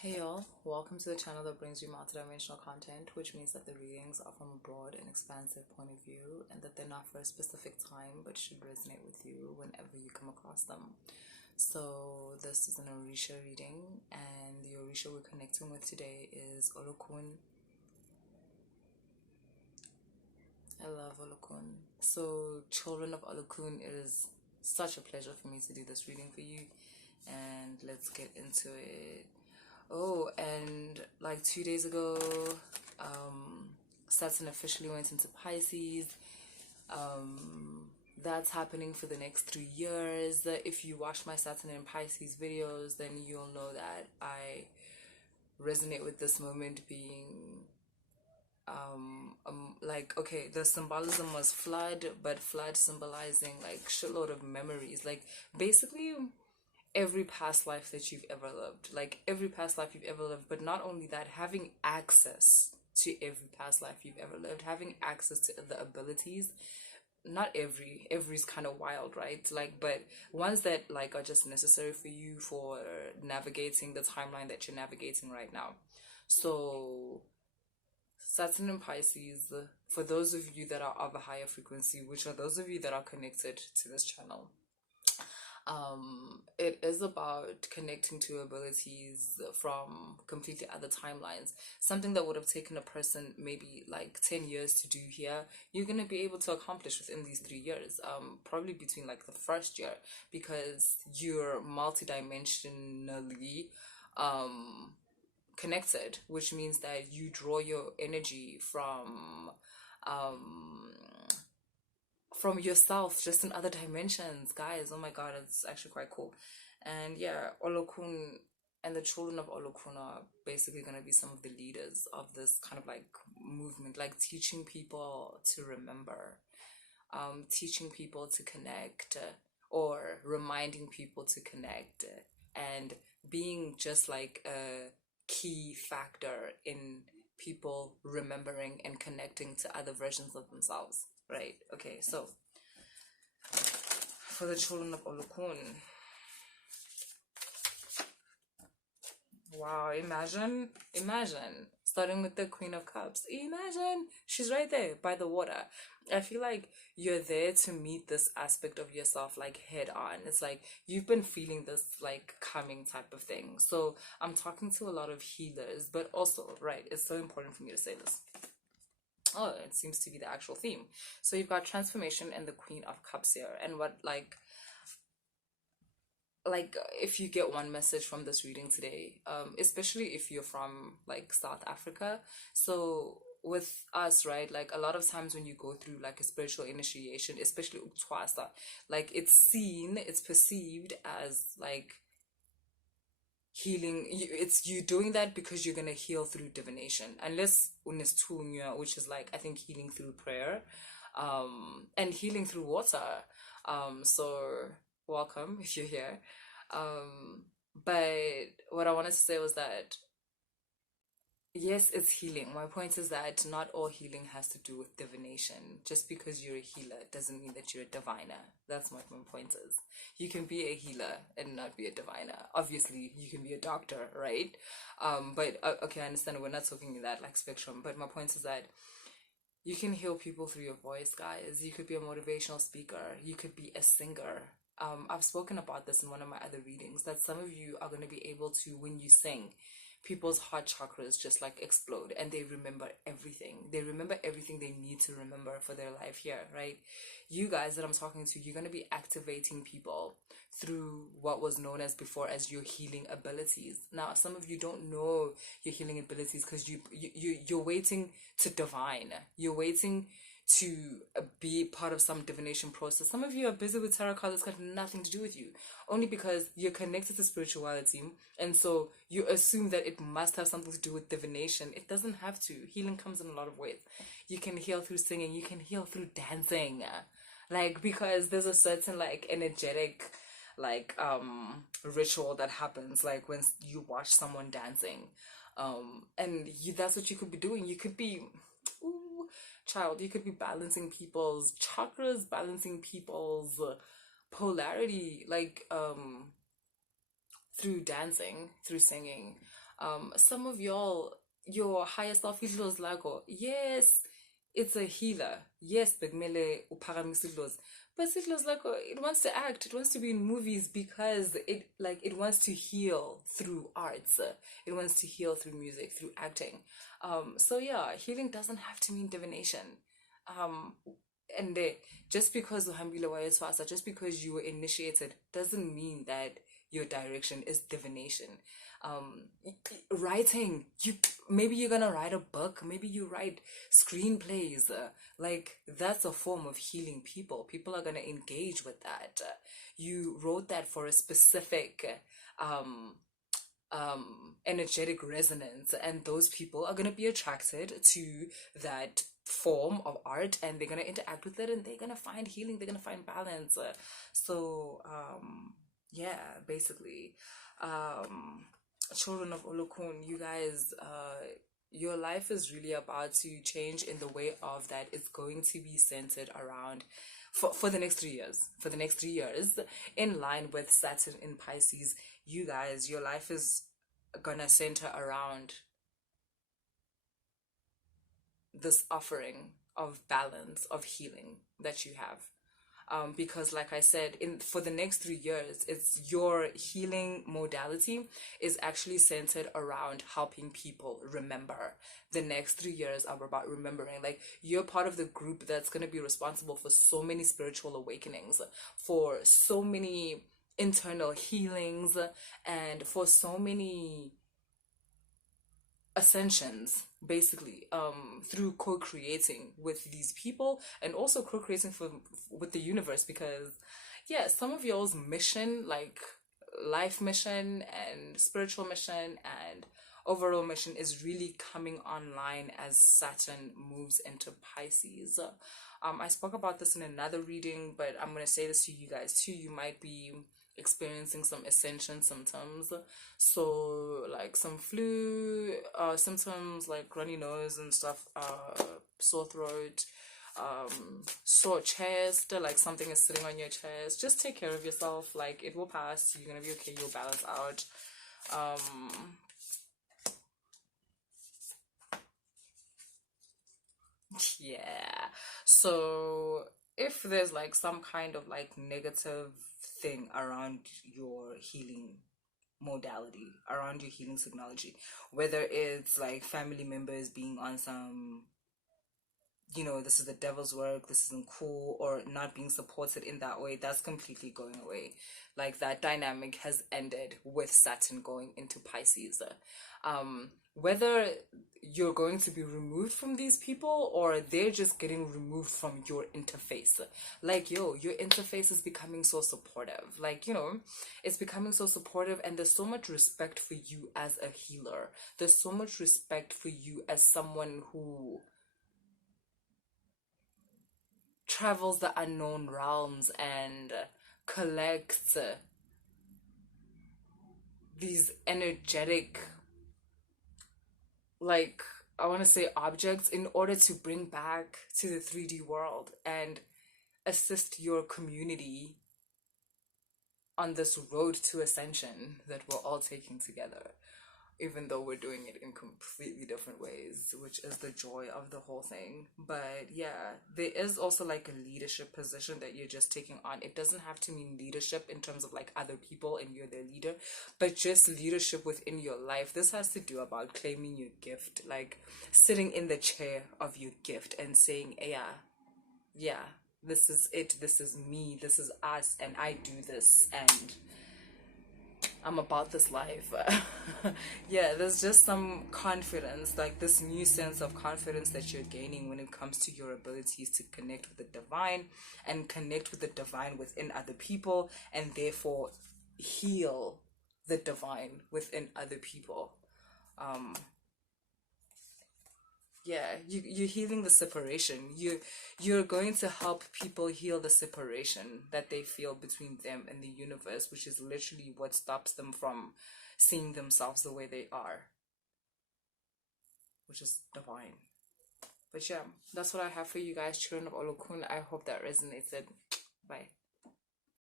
Hey y'all, welcome to the channel that brings you multidimensional content, which means that the readings are from a broad and expansive point of view and that they're not for a specific time but should resonate with you whenever you come across them. So this is an Orisha reading, and the Orisha we're connecting with today is OLOKUN. I love OLOKUN. So children of OLOKUN, it is such a pleasure for me to do this reading for you, and let's get into it. Oh, and like 2 days ago, Saturn officially went into Pisces. That's happening for the next 3 years. If you watch my Saturn and Pisces videos, then you'll know that I resonate with this moment being like, okay, the symbolism was flood, but flood symbolizing like shitload of memories, like basically every past life that you've ever lived, like every past life you've ever lived. But not only that, having access to every past life you've ever lived, having access to the abilities. Not every's kind of wild, right? Like, but ones that like are just necessary for you for navigating the timeline that you're navigating right now. So Saturn and Pisces, for those of you that are of a higher frequency, which are those of you that are connected to this channel, it is about connecting to abilities from completely other timelines. Something that would have taken a person maybe like 10 years to do here, you're going to be able to accomplish within these 3 years, probably between like the first year, because you're multidimensionally connected, which means that you draw your energy um from yourself, just in other dimensions, guys. Oh my god, it's actually quite cool. And yeah, Olokun and the children of Olokun are basically going to be some of the leaders of this kind of like movement, like teaching people to remember, teaching people to connect, or reminding people to connect, and being just like a key factor in people remembering and connecting to other versions of themselves, right? Okay, so for the children of Olokun, wow, imagine starting with the Queen of Cups. Imagine she's right there by the water. I feel like you're there to meet this aspect of yourself like head on. It's like you've been feeling this like coming type of thing. So I'm talking to a lot of healers, but also, right, it's so important for me to say this. Oh, it seems to be the actual theme. So you've got transformation and the Queen of Cups here. And what like if you get one message from this reading today, especially if you're from like South Africa, so with us, right, like a lot of times when you go through like a spiritual initiation, especially uktwasa, like it's perceived as like healing. It's you doing that because you're gonna heal through divination, unless unestunya, which is like I think healing through prayer, and healing through water. So welcome if you're here. But what I wanted to say was that yes, it's healing. My point is that not all healing has to do with divination. Just because you're a healer doesn't mean that you're a diviner. That's what my point is. You can be a healer and not be a diviner. Obviously, you can be a doctor, right? But okay, I understand we're not talking in that like spectrum. But my point is that you can heal people through your voice, guys. You could be a motivational speaker. You could be a singer. I've spoken about this in one of my other readings, that some of you are going to be able to, when you sing, people's heart chakras just like explode and they remember everything. They remember everything they need to remember for their life here, right? You guys that I'm talking to, you're going to be activating people through what was known as before as your healing abilities. Now, some of you don't know your healing abilities because you're waiting to divine. You're waiting to be part of some divination process. Some of you are busy with tarot cards that's got nothing to do with you, only because you're connected to spirituality, and so you assume that it must have something to do with divination. It doesn't have to. Healing comes in a lot of ways. You can heal through singing. You can heal through dancing, like because there's a certain like energetic like ritual that happens like when you watch someone dancing, and that's what you could be doing. You could be child, you could be balancing people's chakras, balancing people's polarity, like through dancing, through singing. Some of y'all, your higher self feels like, oh, yes, it's a healer. Yes, begmele upagamisidlos. But Sidlos like, oh, it wants to act, it wants to be in movies because it wants to heal through arts. It wants to heal through music, through acting. So yeah, healing doesn't have to mean divination. Um, and just because uhambile wayethwasa, just because you were initiated doesn't mean that your direction is divination. Writing, you maybe you're gonna write a book, maybe you write screenplays, like that's a form of healing people are gonna engage with that. You wrote that for a specific energetic resonance, and those people are going to be attracted to that form of art, and they're going to interact with it, and they're going to find healing, they're going to find balance. Yeah, basically, children of Olokun, you guys, your life is really about to change in the way of that it's going to be centered around for the next 3 years. For the next 3 years, in line with Saturn in Pisces, you guys, your life is gonna center around this offering of balance, of healing that you have. Because like I said, in for the next 3 years, it's your healing modality is actually centered around helping people remember. The next 3 years are about remembering. Like, you're part of the group that's going to be responsible for so many spiritual awakenings, for so many internal healings, and for so many ascensions, basically, through co-creating with these people, and also co-creating with the universe. Because yeah, some of y'all's mission, like life mission and spiritual mission and overall mission, is really coming online as Saturn moves into Pisces. I spoke about this in another reading, but I'm going to say this to you guys too. You might be experiencing some ascension symptoms, so like some flu symptoms, like runny nose and stuff, sore throat, sore chest, like something is sitting on your chest. Just take care of yourself, like it will pass, you're gonna be okay, you'll balance out. Yeah, so if there's like some kind of like negative thing around your healing modality, around your healing technology, whether it's like family members being on some, this is the devil's work, this isn't cool, or not being supported in that way, that's completely going away. Like, that dynamic has ended with Saturn going into Pisces. Whether you're going to be removed from these people or they're just getting removed from your interface, like, your interface is becoming so supportive, like, it's becoming so supportive, and there's so much respect for you as a healer, there's so much respect for you as someone who travels the unknown realms and collects these energetic, like, I want to say objects, in order to bring back to the 3D world and assist your community on this road to ascension that we're all taking together, even though we're doing it in completely different ways, which is the joy of the whole thing. But yeah, there is also like a leadership position that you're just taking on. It doesn't have to mean leadership in terms of like other people and you're their leader, but just leadership within your life. This has to do about claiming your gift, like sitting in the chair of your gift and saying, yeah, this is it, this is me, this is us, and I do this, and I'm about this life. Yeah, there's just some confidence, like this new sense of confidence that you're gaining when it comes to your abilities to connect with the divine and connect with the divine within other people, and therefore heal the divine within other people. Yeah, you're healing the separation. You're going to help people heal the separation that they feel between them and the universe, which is literally what stops them from seeing themselves the way they are, which is divine. But yeah, that's what I have for you guys, children of Olokun. I hope that resonated. Bye.